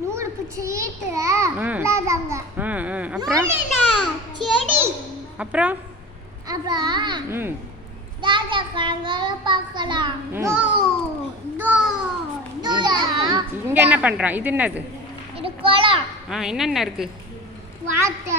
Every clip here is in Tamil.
நூறு பிச்சு ஈட்டு இல்லாதாங்க அப்புறம் செடி அப்புறம் அப்புறம்? தாத்தா கலங்களை பார்க்கலாம் இங்க என்ன பண்றான்? இது என்னது? இது குளம் என்னென்ன இருக்கு? வாட்டை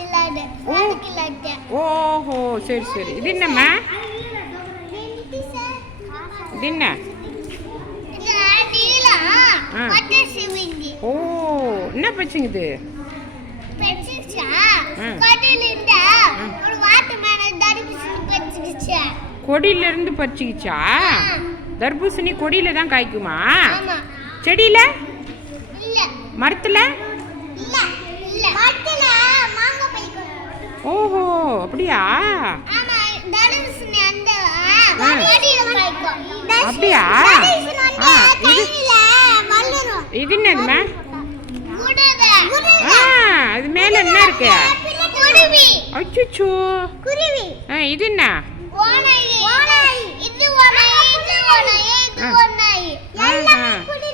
இல்லாது ஓ. அதுக்கு இல்லாது ஓஹோ சரி சரி. இது என்னம்மா? இது என்ன? வாட்டு மேல தடுப்பு பெச்சுக்கிச்சா? கொடியில இருந்து பறிச்சுக்கிச்சா. தர்பூசணி கொடியில தான் காய்க்குமா? செடியில? மரத்துல? ஓஹோ அப்படியா? அப்படியா? இது- இது என்னதுமா ஆ அது மேல என்ன இருக்கு? அச்சுச்சோ. ஆ இது என்ன?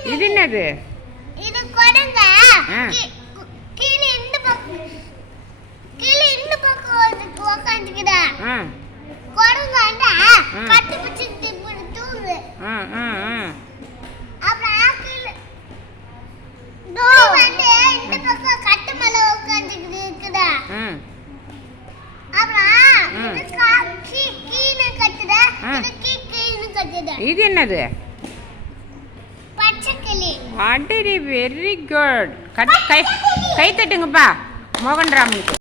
இது என்னது? இது கீழே இந்த பக்கம். கீழே இந்த பக்கம். கட்டு பிடிச்சிட்டு ஆ ஆ. இது என்னது? அடரி வெரி குட் கட் கை கை தட்டுங்கப்பா. மோகன் ராமனுக்கு